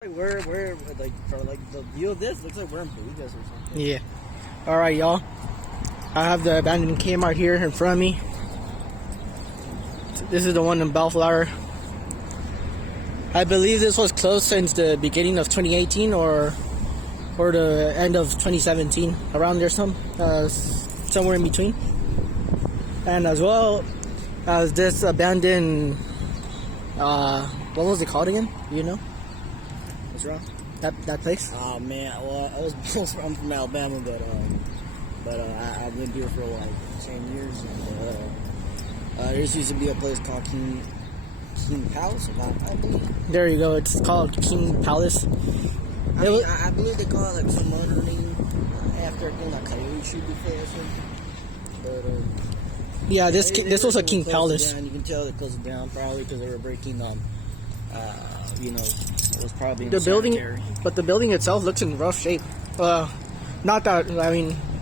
Like we're like for like the view of this looks like we're in Vegas or something. Yeah. All right, y'all. I have the abandoned Kmart here in front of me. This is the one in Bellflower. I believe this was closed since the beginning of 2018 or the end of 2017, around there, somewhere in between. And as well as this abandoned, what was it called again? You know? What's wrong? That place? Oh man, well I'm from Alabama, but I've lived here for like 10 years. And, there used to be a place called King Palace, I believe. There you go. It's called King Palace. I believe they call it like some other name after like Coyote Shoe Buffet or something. But yeah, this was a King Palace. You can tell they closed it down probably because they were breaking it was probably The building, but the building itself looks in rough shape. Not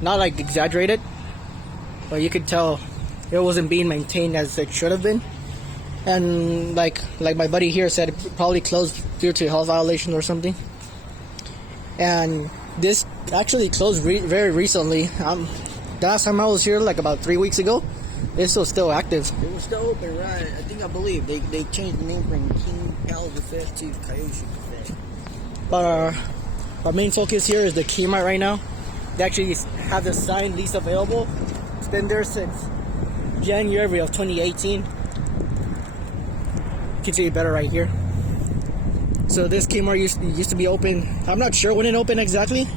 like exaggerated, but you could tell it wasn't being maintained as it should have been. And like my buddy here said, it probably closed due to health violation or something. And this actually closed very recently. The last time I was here, like about 3 weeks ago, this was still active. It was still open, right? I believe they changed the name from King Palace Buffet to Coyote Buffet. But our main focus here is the Kmart right now. They actually have the signed lease available. It's been there since January of 2018. You can see it better right here. So this Kmart used to be open. I'm not sure when it opened exactly,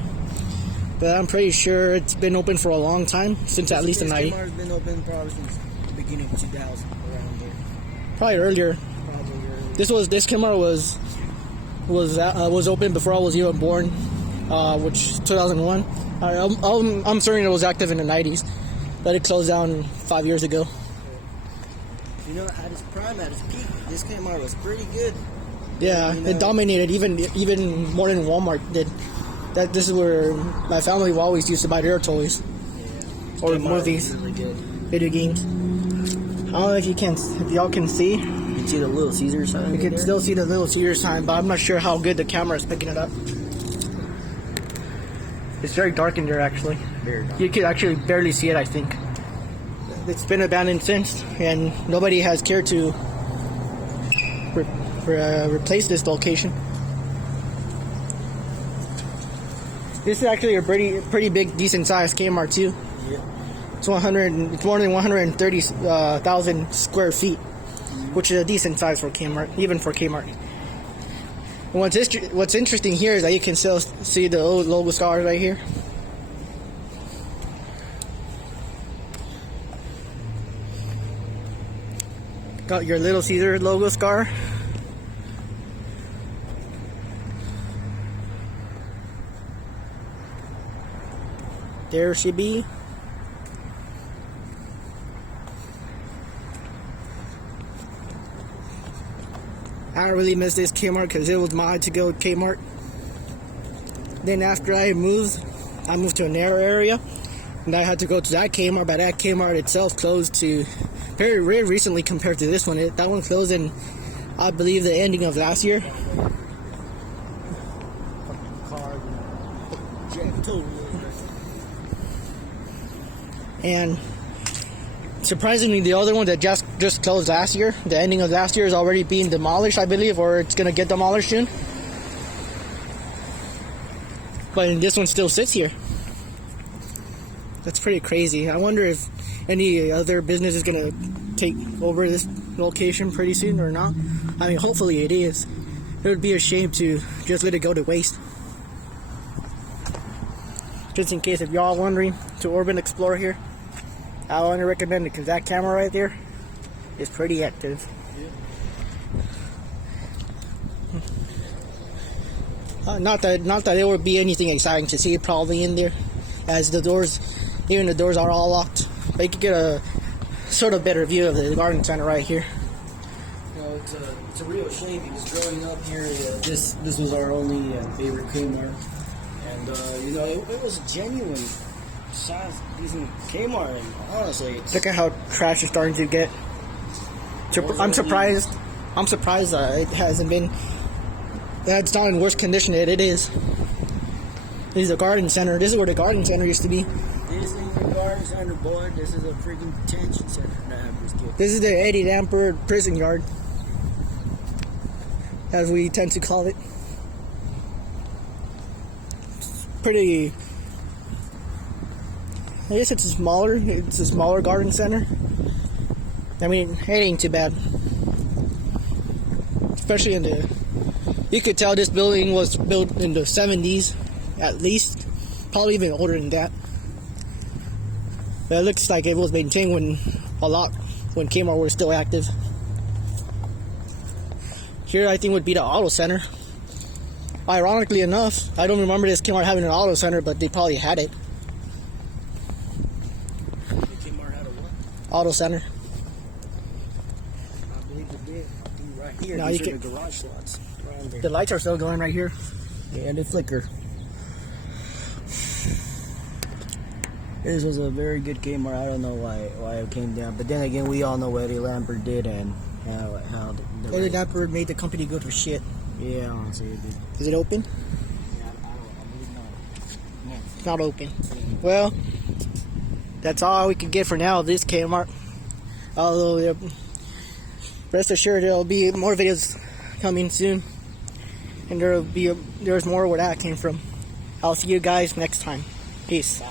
but I'm pretty sure it's been open for a long time, since at least the 90s. Kmart's been open probably since the beginning of 2000, around there. Probably earlier. This Kmart was open before I was even born, which 2001. I'm certain it was active in the 90s, but it closed down 5 years ago. You know, at its prime, at its peak, this Kmart was pretty good. Yeah, it dominated even more than Walmart did. This is where my family always used to buy their toys, or Kmart movies, really good. video games. I don't know if y'all can see. You can see the Little Caesar sign. You can still see the Little Caesar sign, but I'm not sure how good the camera is picking it up. It's very dark in there, actually. Very dark. You can actually barely see it, I think. It's been abandoned since, and nobody has cared to replace this location. This is actually a pretty big, decent sized Kmart too. Yeah. It's more than 130,000 square feet, which is a decent size for Kmart, even for Kmart. And what's interesting here is that you can still see the old logo scars right here. Got your Little Caesar logo scar. There she be. I really miss this Kmart because it was my to go Kmart. Then after I moved to a narrow area, and I had to go to that Kmart, but that Kmart itself closed to very recently compared to this one. That one closed in, I believe, the ending of last year. And surprisingly, the other one that just closed last year, the ending of last year, is already being demolished, I believe, or it's gonna get demolished soon. But this one still sits here. That's pretty crazy. I wonder if any other business is gonna take over this location pretty soon or not. I mean, hopefully it is. It would be a shame to just let it go to waste. Just in case if y'all are wondering, to Urban Explorer here, I want to recommend it because that camera right there is pretty active. Yeah. Not that there would be anything exciting to see probably in there, as the doors are all locked. But you could get a sort of better view of the garden center right here. You know, it's a real shame because growing up here, this was our only favorite Kmart, and it was a genuine size decent Kmart, and honestly, Look at how trash is starting to get. I'm surprised it hasn't been That's not in worse condition than it is. This is a garden center. This is where the garden center used to be. This ain't the garden center, boy. This is a freaking detention center. Nah, I'm just kidding. This is the Eddie Lamper prison yard, as we tend to call it. It's pretty. I guess it's a smaller garden center. I mean, it ain't too bad. Especially in the, you could tell this building was built in the 70s, at least. Probably even older than that. But it looks like it was maintained when Kmart was still active. Here, I think, would be the auto center. Ironically enough, I don't remember this Kmart having an auto center, but they probably had it. Kmart had a what? Auto center. I believe it did. Right here. Now These you are can- the garage slots. Around there. The lights are still going right here. Yeah, they flicker. This was a very good Kmart. I don't know why it came down, but then again, we all know what Eddie Lambert did and how the Eddie Lamper made the company go to shit. Yeah, honestly, it did. Is it open? Yeah, I believe not. Yeah. It's not open. Well, that's all we can get for now of this Kmart. Although, rest assured, there'll be more videos coming soon, and there's more where that came from. I'll see you guys next time. Peace. Bye.